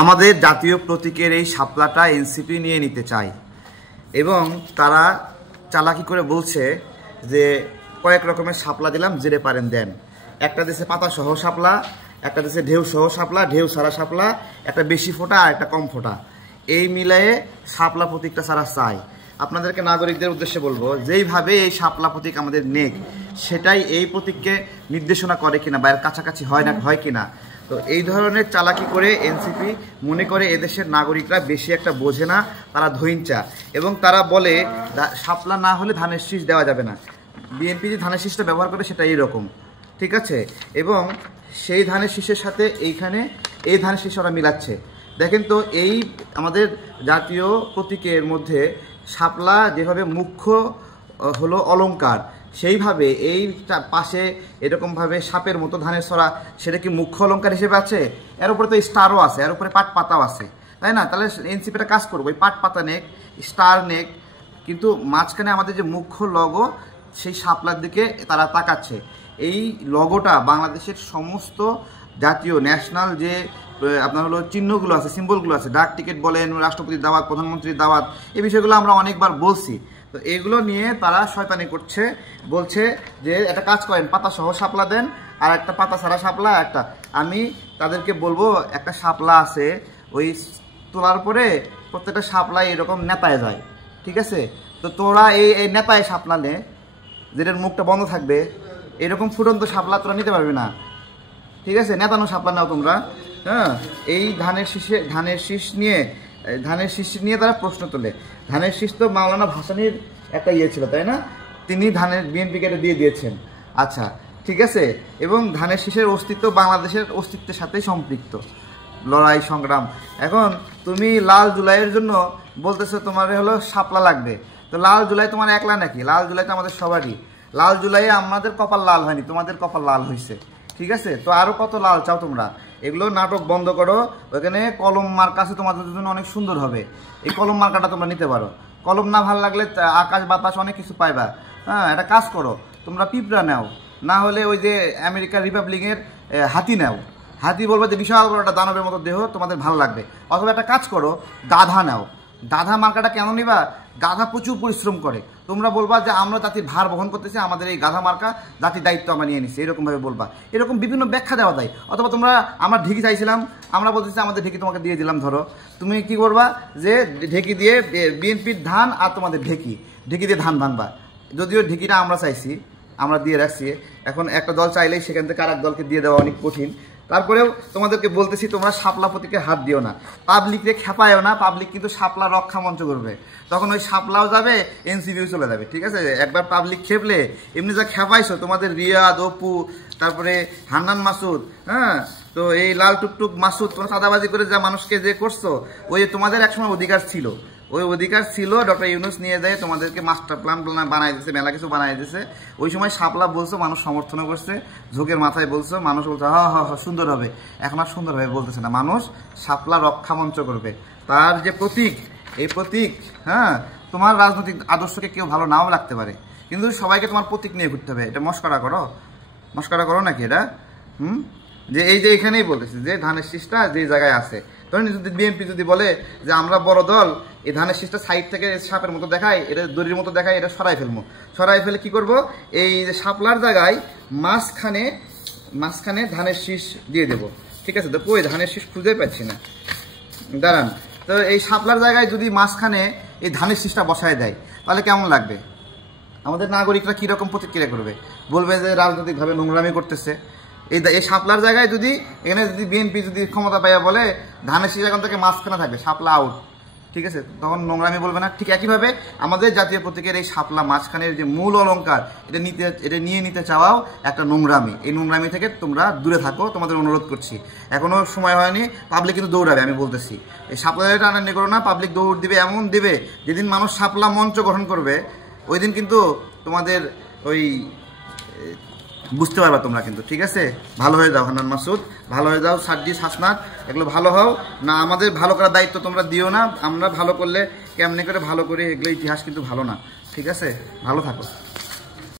আমাদের জাতীয় প্রতীকের এই শাপলাটা এনসিপি নিয়ে নিতে চায় এবং তারা চালাকি করে বলছে যে কয়েক রকমের শাপলা দিলাম, জেরে পারেন দেন। একটা দেশে পাতা সহ শাপলা, একটা দেশে ঢেউ সহ শাপলা, ঢেউ সারা শাপলা, একটা বেশি ফোটা আর একটা কম ফোটা, এই মিলায়ে শাপলা প্রতীকটা সারা চাই। আপনাদেরকে নাগরিকদের উদ্দেশ্যে বলবো, যেইভাবে এই শাপলা প্রতীক আমাদের নেক, সেটাই এই প্রতীককে নির্দেশনা করে কিনা বা এর কাছাকাছি হয় কিনা। তো এই ধরনের চালাকি করে এনসিপি মনে করে এদেশের নাগরিকরা বেশি একটা বোঝে না, তারা ধৈঞ্চা, এবং তারা বলে শাপলা না হলে ধানের শীষ দেওয়া যাবে না। বিএনপি যে ধানের শীষটা ব্যবহার করে সেটা এইরকম, ঠিক আছে, এবং সেই ধানের শীষের সাথে এইখানে এই ধানের শীষ ওরা মিলাচ্ছে। দেখেন তো, এই আমাদের জাতীয় প্রতীকের মধ্যে শাপলা যেভাবে মুখ্য হলো অলংকার, সেইভাবে এই পাশে এরকমভাবে সাপের মতো ধানের ছড়া, সেটা কি মুখ্য অলংকার হিসেবে আছে? এর উপরে তো স্টারও আছে, এর উপরে পাট পাতাও আছে, তাই না? তাহলে এনসিপিটা কাজ করবো, ওই পাট পাতা নেক, স্টার নেক, কিন্তু মাঝখানে আমাদের যে মুখ্য লগো, সেই শাপলার দিকে তারা তাকাচ্ছে। এই লগোটা বাংলাদেশের সমস্ত জাতীয় ন্যাশনাল যে আপনার হলো চিহ্নগুলো আছে, সিম্বলগুলো আছে, ডাক টিকিট বলেন, রাষ্ট্রপতির দাওয়াত, প্রধানমন্ত্রীর দাওয়াত, এই বিষয়গুলো আমরা অনেকবার বলছি। তো এগুলো নিয়ে তারা শয়তানি করছে, বলছে যে একটা কাজ করেন, পাতা সহ শাপলা দেন আর একটা পাতা ছাড়া শাপলা একটা। আমি তাদেরকে বলবো, একটা শাপলা আছে, ওই তোলার পরে প্রত্যেকটা শাপলায় এরকম নেতায় যায়, ঠিক আছে? তো তোরা এই নেতায় শাপলা নে, যেটার মুখটা বন্ধ থাকবে, এরকম ফুটন্ত শাপলা তোরা নিতে পারবি না, ঠিক আছে? নেতানো শাপলা নাও তোমরা। হ্যাঁ, এই ধানের শীষ নিয়ে তারা প্রশ্ন তোলে। ধানের শীষ তো মাওলানা ভাসানীর একটা ইয়ে ছিল, তাই না? তিনি বিএনপিকে দিয়ে দিয়েছেন। আচ্ছা, ঠিক আছে। এবং ধানের শীষের অস্তিত্ব বাংলাদেশের অস্তিত্বের সাথেই সম্পৃক্ত, লড়াই সংগ্রাম। এখন তুমি লাল জুলাইয়ের জন্য বলতেছো তোমার হলো শাপলা লাগবে, তো লাল জুলাই তোমার একলা নাকি? লাল জুলাই তো আমাদের সবারই। লাল জুলাইয়ে আমাদের কপাল লাল হয়নি, তোমাদের কপাল লাল হয়েছে, ঠিক আছে? তো আরও কত লাল চাও তোমরা? এগুলো নাটক বন্ধ করো। ওখানে কলম মার্কা আছে, তোমাদের জন্য অনেক সুন্দর হবে। এই কলম মার্কাটা তোমরা নিতে পারো। কলম না ভালো লাগলে আকাশ বাতাস অনেক কিছু পাইবা। হ্যাঁ, একটা কাজ করো, তোমরা পিঁপড়া নাও, না হলে ওই যে আমেরিকার রিপাবলিকের হাতি নাও। হাতি বলবে যে বিশাল বড় একটা দানবের মতো দেহ, তোমাদের ভালো লাগবে। অথবা একটা কাজ করো, গাধা নাও। গাধা মার্কাটা কেন নিবা? গাধা প্রচুর পরিশ্রম করে। তোমরা বলবা যে আমরা জাতির ভার বহন করতেছি, আমাদের এই গাধা মার্কা জাতির দায়িত্ব আমরা নিয়ে নিচ্ছি, এরকমভাবে বলবা। এরকম বিভিন্ন ব্যাখ্যা দেওয়া যায়। অথবা তোমরা আমরা ঢেকি চাইছিলাম, আমরা বলতেছি আমাদের ঢেকি তোমাকে দিয়ে দিলাম। ধরো তুমি কি করবা, যে ঢেকি দিয়ে বিএনপির ধান আর তোমাদের ঢেকি দিয়ে ধান ভাঙবা। যদিও ঢেকিটা আমরা চাইছি, আমরা দিয়ে রাখছি। এখন একটা দল চাইলেই সেখান থেকে আর এক দলকে দিয়ে দেওয়া অনেক কঠিন। তারপরেও তোমাদেরকে বলতেছি, তোমরা শাপলা প্রতীকে হাত দিও না, পাবলিককে খেপায়ও না। পাবলিক কিন্তু শাপলা রক্ষা মঞ্চ করবে, তখন ওই শাপলাও যাবে, এনসিপিও চলে যাবে, ঠিক আছে? একবার পাবলিক খেপলে, এমনি যা খেপাইছো তোমাদের রিয়াদ, অপু, তারপরে হান্নান মাসুদ, হ্যাঁ, তো এই লাল টুকটুক মাসুদ, তোমরা চাঁদাবাজি করে যা মানুষকে যে করছো, ওই তোমাদের একসময় অধিকার ছিল, ওই অধিকার ছিল। ডক্টর ইউনূস নিয়ে দেয় তোমাদেরকে মাস্টার প্ল্যান বানাই দিয়েছে, মেলা কিছু বানাই দিয়েছে। ওই সময় শাপলা বলছো, মানুষ সমর্থনও করছে, ঝোঁকের মাথায় বলছো, মানুষ বলছে হ্যাঁ হ্যাঁ হ্যাঁ সুন্দর হবে। এখন আর সুন্দরভাবে বলতেছে না, মানুষ শাপলা রক্ষা মঞ্চ করবে। তার যে প্রতীক, এই প্রতীক, হ্যাঁ, তোমার রাজনৈতিক আদর্শকে কেউ ভালো নাও লাগতে পারে, কিন্তু সবাইকে তোমার প্রতীক নিয়ে ঘুরতে হবে। এটা মস্করা করো নাকি এটা? যে এই যে এখানেই বলতেছি যে ধানের শীষটা যে জায়গায় আছে, ধরেন যদি বিএনপি যদি বলে যে আমরা বড় দল, এই ধানের শীষটা সাইড থেকে সাপের মতো দেখায়, এটা দড়ির মতো দেখায়, এটা সরাই ফেলে কি করব, এই যে শাপলার জায়গায় মাঝখানে ধানের শীষ দিয়ে দেব, ঠিক আছে? তো কই ধানের শীষ খুঁজে পাচ্ছি না, দাঁড়ান। তো এই শাপলার জায়গায় যদি মাঝখানে এই ধানের শীষটা বসায় দেয়, তাহলে কেমন লাগবে? আমাদের নাগরিকরা কীরকম প্রতিক্রিয়া করবে? বলবে যে রাজনৈতিকভাবে নোংরামি করতেছে। এই শাপলার জায়গায় যদি এখানে যদি বিএনপি যদি ক্ষমতা পাইয়া বলে ধানের শীষ এখন থেকে মাঝখানে থাকবে, শাপলা আউট, ঠিক আছে? তখন নোংরামি বলবে না। ঠিক একইভাবে আমাদের জাতীয় প্রতীকের এই শাপলা মাঝখানের যে মূল অলংকার, এটা নিয়ে নিতে চাওয়াও একটা নোংরামি। এই নোংরামি থেকে তোমরা দূরে থাকো, তোমাদের অনুরোধ করছি। এখনও সময় হয়নি, পাবলিক কিন্তু দৌড়াবে, আমি বলতেছি। এই শাপলাটা টানাটানি করো না, পাবলিক দৌড় দিবে, এমন দিবে যেদিন মানুষ শাপলা মঞ্চ গঠন করবে, ওই দিন কিন্তু তোমাদের ওই বুঝতে পারবা তোমরা কিন্তু, ঠিক আছে? ভালো হয়ে যাও হান্নান মাসুদ, ভালো হয়ে যাও সার্জিস হাসনাত, এগুলো ভালো হও না। আমাদের ভালো করার দায়িত্ব তোমরা দিও না। আমরা ভালো করলে কেমনে করে ভালো করে, এগুলো ইতিহাস কিন্তু ভালো না, ঠিক আছে? ভালো থাকো।